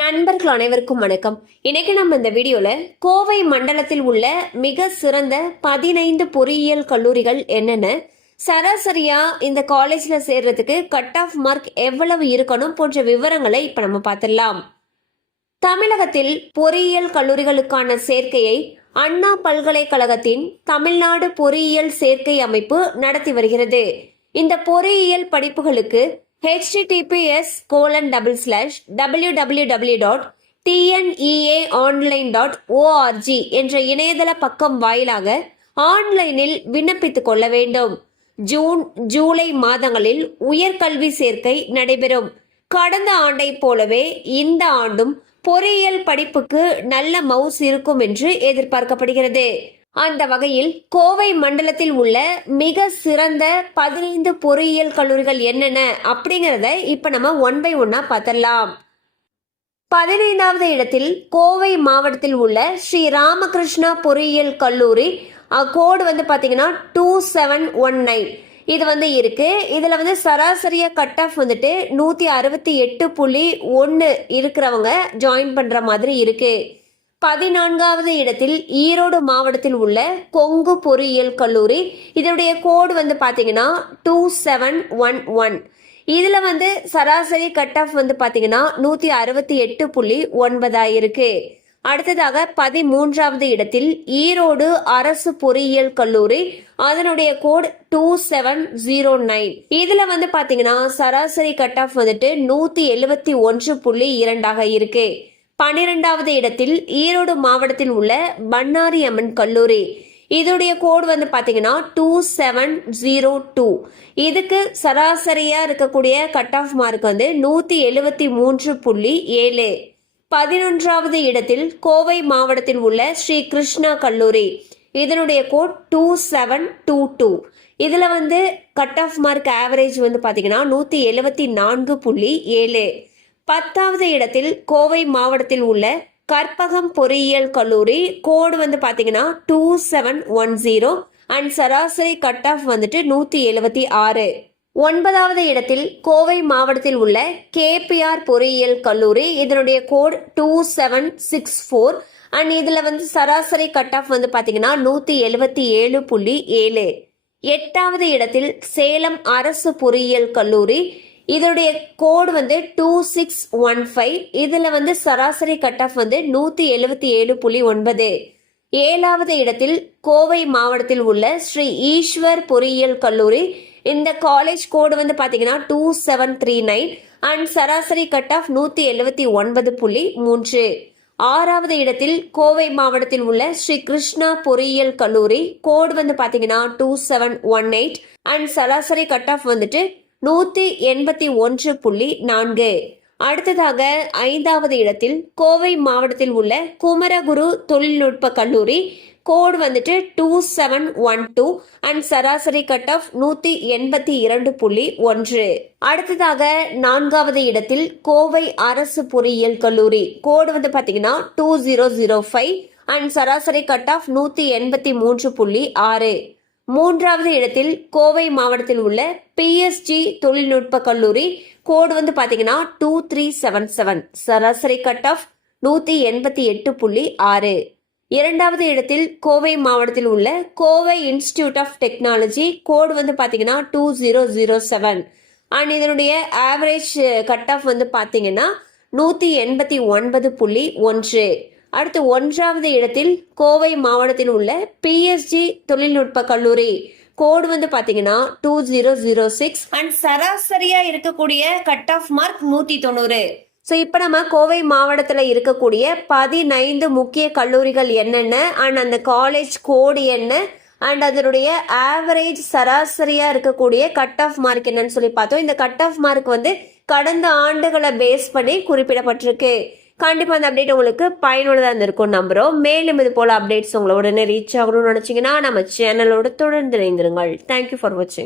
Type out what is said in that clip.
நண்பர்கள் அனைவருக்கும் வணக்கம். இன்னைக்கு நம்ம இந்த வீடியோல கோவை மண்டலத்தில் உள்ள மிக சிறந்த 15 பொறியியல் கல்லூரிகள் என்னென்ன, சராசரியா இந்த காலேஜ்ல சேர்றதுக்கு கட் ஆஃப் மார்க் எவ்வளவு இருக்கணும் போன்ற விவரங்களை இப்ப நம்ம பார்த்துடலாம். தமிழகத்தில் பொறியியல் கல்லூரிகளுக்கான சேர்க்கையை அண்ணா பல்கலைக்கழகத்தின் தமிழ்நாடு பொறியியல் சேர்க்கை அமைப்பு நடத்தி வருகிறது. இந்த பொறியியல் படிப்புகளுக்கு https://www.tneaonline.org என்ற இணையதள பக்கம் வாயிலாக ஆன்லைனில் விண்ணப்பித்துக் கொள்ள வேண்டும். ஜூன் ஜூலை மாதங்களில் உயர்கல்வி சேர்க்கை நடைபெறும். கடந்த ஆண்டை போலவே இந்த ஆண்டும் பொறியியல் படிப்புக்கு நல்ல மவுஸ் இருக்கும் என்று எதிர்பார்க்கப்படுகிறது. அந்த வகையில் கோவை மண்டலத்தில் உள்ள மிக சிறந்த 15 பொறியியல் கல்லூரிகள் என்னென்ன அப்படிங்கிறத இப்ப நம்ம ஒன் பை ஒன்னா பார்த்தரலாம். 15வது இடத்தில் கோவை மாவட்டத்தில் உள்ள ஸ்ரீ ராமகிருஷ்ணா பொறியியல் கல்லூரி. கோடு பாத்தீங்கன்னா 2719. இது இருக்கு. இதுல சராசரியா கட் ஆஃப் 168.1 இருக்கிறவங்க ஜாயின் பண்ற மாதிரி இருக்கு. 14வது இடத்தில் ஈரோடு மாவட்டத்தில் உள்ள கொங்கு பொறியியல் கல்லூரி. இதனுடைய கோடு பாத்தீங்கன்னா 2711. இதுல சராசரி கட் ஆஃப் பாத்தீங்கன்னா 168.9 இருக்கு. அடுத்ததாக 13வது இடத்தில் ஈரோடு அரசு பொறியியல் கல்லூரி. அதனுடைய கோட் 2709. இதுல பாத்தீங்கன்னா சராசரி கட் ஆஃப் 171.2 இருக்கு. 12வது இடத்தில் ஈரோடு மாவட்டத்தில் உள்ள பண்ணாரி அம்மன் கல்லூரி. இதோடைய கோடு பாத்தீங்கன்னா 2702. இதுக்கு சராசரியா இருக்கக்கூடிய கட் ஆஃப் மார்க் 173.7. 11வது இடத்தில் கோவை மாவட்டத்தில் உள்ள ஸ்ரீ கிருஷ்ணா கல்லூரி. இதனுடைய கோட் 2722. இதுல கட் ஆஃப் மார்க் ஆவரேஜ் பாத்தீங்கன்னா 174.7. 10வது இடத்தில் கோவை மாவட்டத்தில் உள்ள கற்பகம் பொறியியல் கல்லூரி. கோடு பாத்தீங்கன்னா 2710 அண்ட் சராசரி கட் ஆஃப் 176. 9வது இடத்தில் கோவை மாவட்டத்தில் உள்ள கேபிஆர் பொறியியல் கல்லூரி. இதனுடைய கோட் 2764 அண்ட் இதுல சராசரி கட் ஆஃப் பாத்தீங்கன்னா 177.7. 8வது இடத்தில் சேலம் அரசு பொறியியல் கல்லூரி. இதோடைய கோடு 2615. இதுல சராசரி கட் ஆஃப் 177.9. 7வது இடத்தில் கோவை மாவட்டத்தில் உள்ள ஸ்ரீ ஈஸ்வர் பொறியியல் கல்லூரி. இந்த காலேஜ் கோடு பாத்தீங்கன்னா 2739 அண்ட் சராசரி கட் ஆஃப் 179.3. 6வது இடத்தில் கோவை மாவட்டத்தில் உள்ள ஸ்ரீ கிருஷ்ணா பொறியியல் கல்லூரி. கோடு பாத்தீங்கன்னா 2718 அண்ட் சராசரி கட் ஆஃப் 181.4. அடுத்ததாக 5வது இடத்தில் கோவை மாவட்டத்தில் உள்ள குமரகுரு தொழில்நுட்ப கல்லூரி. கோடு 2712 அண்ட் சராசரி கட் ஆஃப் 182.1. அடுத்ததாக 4வது இடத்தில் கோவை அரசு பொறியியல் கல்லூரி. கோடு பாத்தீங்கன்னா 2005 அண்ட் சராசரி கட் ஆஃப் 183.6. 3வது இடத்தில் கோவை மாவட்டத்தில் உள்ள பிஎஸ்ஜி தொழில்நுட்ப கல்லூரி. கோடு பாத்தீங்கன்னா 2377 சராசரி கட் ஆஃப் 188.6. 2வது இடத்தில் கோவை மாவட்டத்தில் உள்ள கோவை இன்ஸ்டிடியூட் ஆஃப் டெக்னாலஜி. கோடு பாத்தீங்கன்னா 2007 அண்ட் இதனுடைய ஆவரேஜ் கட் ஆஃப் பாத்தீங்கன்னா 189.1. அடுத்து 1வது இடத்தில் கோவை மாவட்டத்தில் உள்ள பிஎஸ்ஜி தொழில்நுட்ப கல்லூரி. கோடு பாத்தீங்கன்னா 2006 அண்ட் சராசரியா இருக்கக்கூடிய கட் ஆஃப் மார்க் 190. ஸோ இப்போ நம்ம கோவை மாவட்டத்தில் இருக்கக்கூடிய 15 முக்கிய கல்லூரிகள் என்னென்ன அண்ட் அந்த காலேஜ் கோடு என்ன அண்ட் அதனுடைய ஆவரேஜ் சராசரியா இருக்கக்கூடிய கட் ஆஃப் மார்க் என்னன்னு சொல்லி பார்த்தோம். இந்த கட் ஆஃப் மார்க் கடந்த ஆண்டுகளை பேஸ் பண்ணி குறிப்பிடப்பட்டிருக்கு. கண்டிப்பா அந்த அப்டேட் உங்களுக்கு பயனுள்ளதாக இருந்திருக்கும் நம்புறோம். மேலும் இது போல அப்டேட்ஸ் உங்களோட ரீச் ஆகணும்னு நினைச்சீங்கன்னா நம்ம சேனலோட தொடர்ந்து இணைந்திருங்கள். தேங்க்யூ ஃபார் வாட்சிங்.